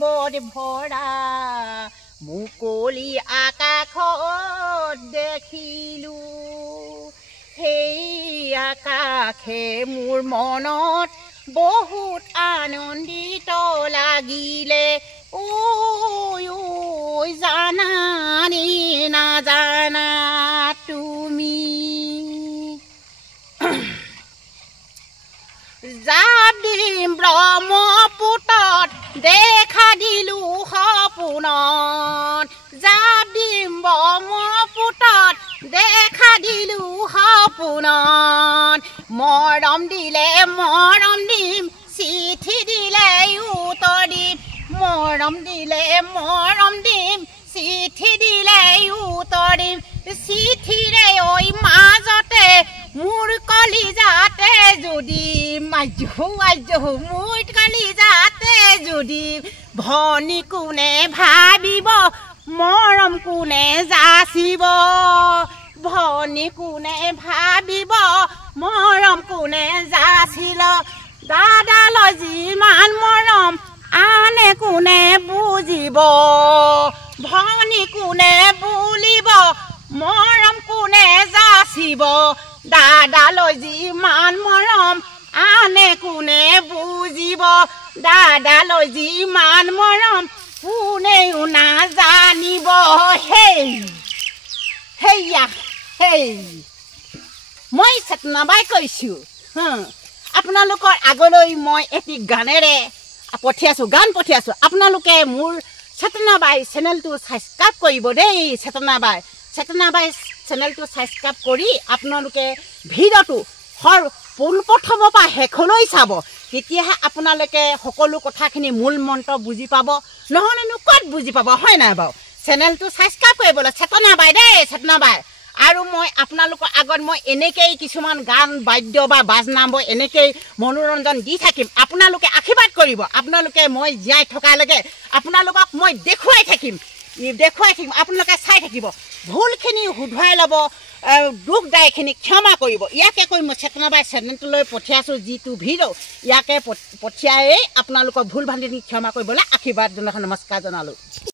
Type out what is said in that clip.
পৰ্বত ভৰা মুকলি আকাশত দেখিলো সেই আকাশে মোৰ মনত বহুত আনন্দিত লাগিলে ঐ জানানি নাজানা তুমি যাদিম ব্ৰহ্মপুত্ৰত দেখা দিলো সপোনত যাদিম ব্ৰহ্মপুত্ৰত দেখা দিলো সপোনত মৰম দিম চিঠি দিলে উত্তৰ দিম মৰম দিম চিঠি দিলে উত্তৰ দিম চিঠিৰে ঐ মাজতে মোৰ কলিজাতে যদি মোৰ কলিজাতে যদি ভনী কোনে ভাবিব মৰম কোনে যাচিব ভনী কোনে ভাবিব মৰম কোনে যাচিল দাদালৈ যিমান মৰম আনে কোনে বুজিব ভনী কোনে বুলিব মৰম কোনে যাচিব দাদালৈ যিমান মৰম আনে কোনে বুজিব দাদালৈ যিমান মৰম কোনেও নাজানিব মই চেতনাবাই কৈছো আপোনালোকৰ আগলৈ মই এটি গানেৰে গান পঠিয়াইছো আপোনালোকে মোৰ চেতনাবাই চেনেলটো সাবস্ক্ৰাইব কৰিব দেই চেতনাবাই চেনেলটো সাবস্ক্ৰাইব কৰি আপোনালোকে ভিডিঅ'টো পোনপ্ৰথমৰ পৰা শেষলৈ চাব তেতিয়াহে আপোনালোকে সকলো কথাখিনি মূল মন্ত্ৰ বুজি পাব নহ'লেনো ক'ত বুজি পাব হয় নাই বাৰু চেনেলটো সাবস্ক্ৰাইব কৰিবলৈ চেতনাবাই দেই চেতনাবাই আৰু মই আপোনালোকৰ আগত মই এনেকৈ কিছুমান গান বাদ্য বা বাজনা মই এনেকৈ মনোৰঞ্জন দি থাকিম আপোনালোকে আশীৰ্বাদ কৰিব আপোনালোকে মই জীয়াই থকালৈকে আপোনালোকক মই দেখুৱাই থাকিম আপোনালোকে চাই থাকিব ভুলখিনি শুধৰাই ল'ব দুখ দায়খিনি ক্ষমা কৰিব ইয়াকে কৈ মই চেতনাবাই চেনেলটোলৈ পঠিয়াইছোঁ যিটো ভিডিঅ' ইয়াকে পঠিয়াই আপোনালোকৰ ভুল ভ্ৰান্তিখিনি ক্ষমা কৰিবলৈ আশীৰ্বাদ জনাই নমস্কাৰ জনালোঁ।